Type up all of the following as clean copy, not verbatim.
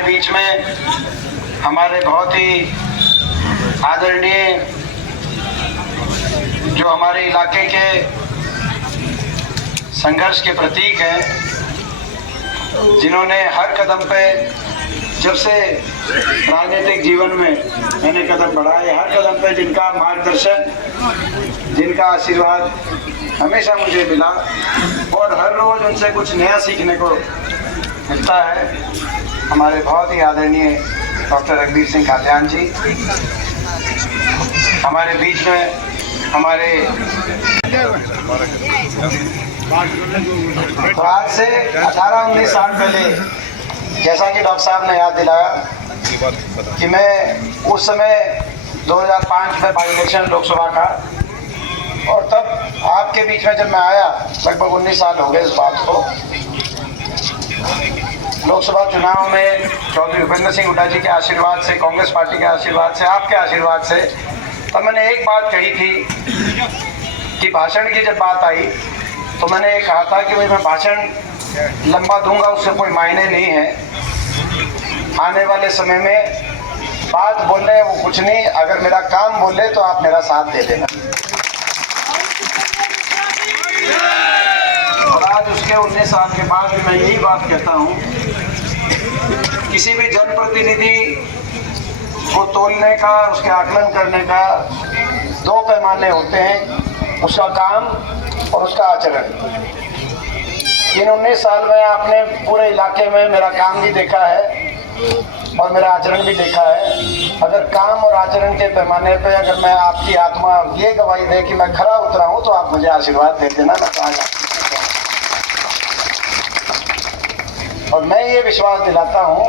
हमारे बीच में हमारे बहुत ही आदरणीय जो हमारे इलाके के संघर्ष के प्रतीक हैं, जिन्होंने हर कदम पे जब से राजनीतिक जीवन में मैंने कदम बढ़ाए, हर कदम पे जिनका मार्गदर्शन, जिनका आशीर्वाद हमेशा मुझे मिला और हर रोज उनसे कुछ नया सीखने को मिलता है। हमारे बहुत ही आदरणीय डॉक्टर रघुवीर सिंह खाद्यान जी हमारे बीच में, हमारे तो आज से 18-19 साल पहले, जैसा कि डॉक्टर साहब ने याद दिलाया कि मैं उस समय 2005 में बाई इलेक्शन लोकसभा का, और तब आपके बीच में जब मैं आया, लगभग 19 साल हो गए इस बात को, लोकसभा चुनाव में चौधरी भूपेंद्र सिंह हुड्डा जी के आशीर्वाद से, कांग्रेस पार्टी के आशीर्वाद से, आपके आशीर्वाद से, तब मैंने एक बात कही थी कि भाषण की जब बात आई तो मैंने कहा था कि भाई मैं भाषण लंबा दूंगा उससे कोई मायने नहीं है। आने वाले समय में बात बोलने वो कुछ नहीं, अगर मेरा काम बोले तो आप मेरा साथ दे देना। और आज उसके 19 साल के बाद मैं यही बात कहता हूँ, किसी भी जनप्रतिनिधि को तोलने का, उसके आकलन करने का दो पैमाने होते हैं, उसका काम और उसका आचरण। इन 19 साल में आपने पूरे इलाके में मेरा काम भी देखा है और मेरा आचरण भी देखा है। अगर काम और आचरण के पैमाने पे अगर मैं आपकी आत्मा ये गवाही दे कि मैं खरा उतरा हूँ तो आप मुझे आशीर्वाद दे देना, मैं कहा जाता। और मैं ये विश्वास दिलाता हूँ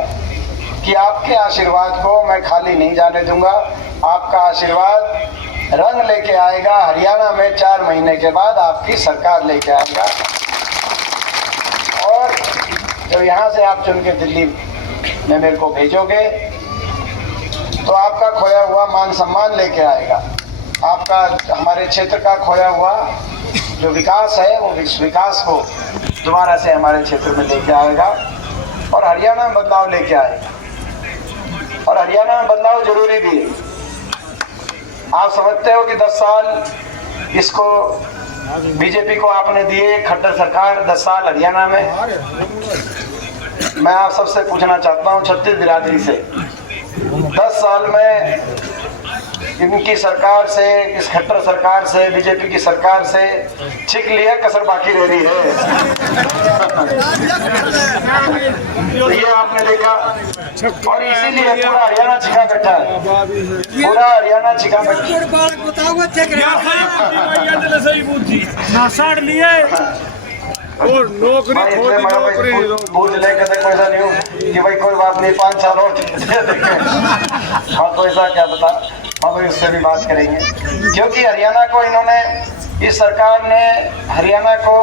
कि आपके आशीर्वाद को मैं खाली नहीं जाने दूंगा। आपका आशीर्वाद रंग लेके आएगा। हरियाणा में 4 महीने के बाद आपकी सरकार लेके आएगा, और जब यहाँ से आप चुन के दिल्ली में मेरे को भेजोगे तो आपका खोया हुआ मान सम्मान लेके आएगा। आपका, हमारे क्षेत्र का खोया हुआ जो विकास है, वो विकास को दोबारा से हमारे क्षेत्र में लेके आएगा और हरियाणा में बदलाव लेके आएगा। और हरियाणा में बदलाव जरूरी भी है। आप समझते हो कि 10 साल इसको बीजेपी को आपने दिए, खट्टर सरकार 10 साल हरियाणा में। मैं आप सबसे पूछना चाहता हूँ, छत्तीस बिरादरी से 10 साल में इनकी सरकार से, इस खट्टर सरकार से, बीजेपी की सरकार से छिक लिया, कसर बाकी रह रही है। ये आपने देखा, और इसीलिए पूरा हरियाणा छिका बैठा है, पूरा हरियाणा छिका बैठा और नौकरी पूछ ले कहते पैसा नहीं हो कि भाई कोई बात नहीं, 5 साल और हाँ तो ऐसा क्या बता, हम इससे भी बात करेंगे। क्योंकि हरियाणा को इन्होंने, इस सरकार ने हरियाणा को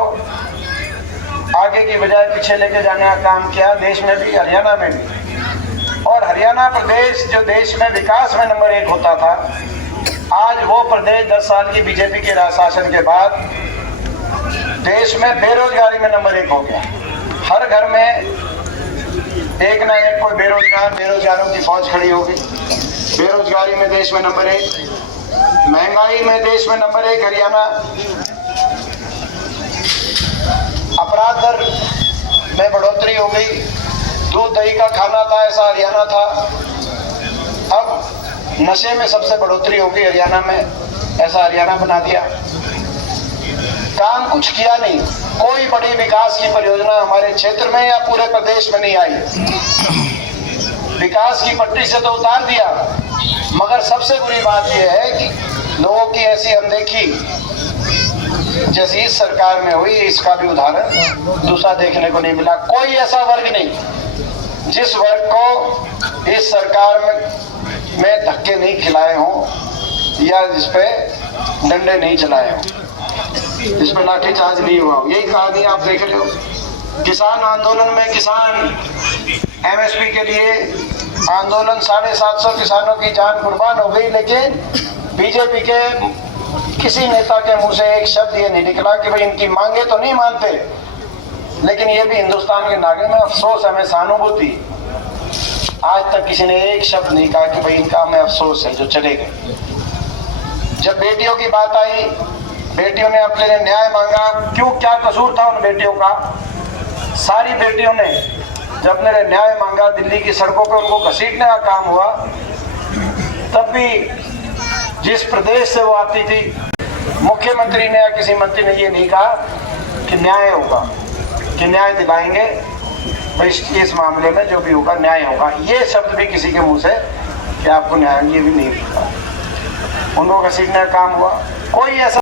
आगे की बजाय पीछे लेके जाने का काम किया, देश में भी, हरियाणा में भी। और हरियाणा प्रदेश जो देश में विकास में नंबर 1 होता था, आज वो प्रदेश 10 साल की बीजेपी के राज शासन के बाद देश में बेरोजगारी में नंबर 1 हो गया। हर घर में एक ना एक कोई बेरोजगार, बेरोजगारों की फौज खड़ी होगी। बेरोजगारी में देश में नंबर 1, महंगाई में देश में नंबर 1 हरियाणा, अपराध दर में बढ़ोतरी हो गई। दूध दही का खाना था ऐसा हरियाणा था, अब नशे में सबसे बढ़ोतरी हो गई हरियाणा में, ऐसा हरियाणा बना दिया। काम कुछ किया नहीं, कोई बड़ी विकास की परियोजना हमारे क्षेत्र में या पूरे प्रदेश में नहीं आई। विकास की पटरी से तो उतार दिया, मगर सबसे बुरी बात यह है कि लोगों की ऐसी अनदेखी जैसी इस सरकार में हुई, इसका भी उदाहरण दूसरा देखने को नहीं मिला। कोई ऐसा वर्ग नहीं जिस वर्ग को इस सरकार में धक्के नहीं खिलाए हों या जिस पे डंडे नहीं चलाए हों, इस पर लाठीचार्ज नहीं हुआ। यही कहानी आप देख रहे हो। किसान आंदोलन में, किसान एमएसपी के लिए आंदोलन, 750 किसानों की जान कुर्बान हो गई, लेकिन बीजेपी के किसी नेता के मुंह से एक शब्द ये नहीं निकला कि भाई इनकी मांगे तो नहीं मानते, लेकिन ये भी हिंदुस्तान के नागरिक में अफसोस, हमें सहानुभूति आज तक किसी ने एक शब्द नहीं कहा कि भाई इनका हमें अफसोस है जो चले गए। जब बेटियों की बात आई, बेटियों ने अपने लिए न्याय मांगा। क्यों, क्या कसूर था उन बेटियों का? सारी बेटियों ने जब अपने लिए न्याय मांगा, दिल्ली की सड़कों पर उनको घसीटने का काम हुआ, तब भी जिस प्रदेश से वो आती थी, मुख्यमंत्री ने या किसी मंत्री ने ये नहीं कहा कि न्याय होगा, कि न्याय दिलाएंगे, इस मामले में जो भी होगा न्याय होगा। ये शब्द भी किसी के मुंह से कि आपको न्याय, ये भी नहीं दिखा। उनको घसीटने का काम हुआ। कोई ऐसा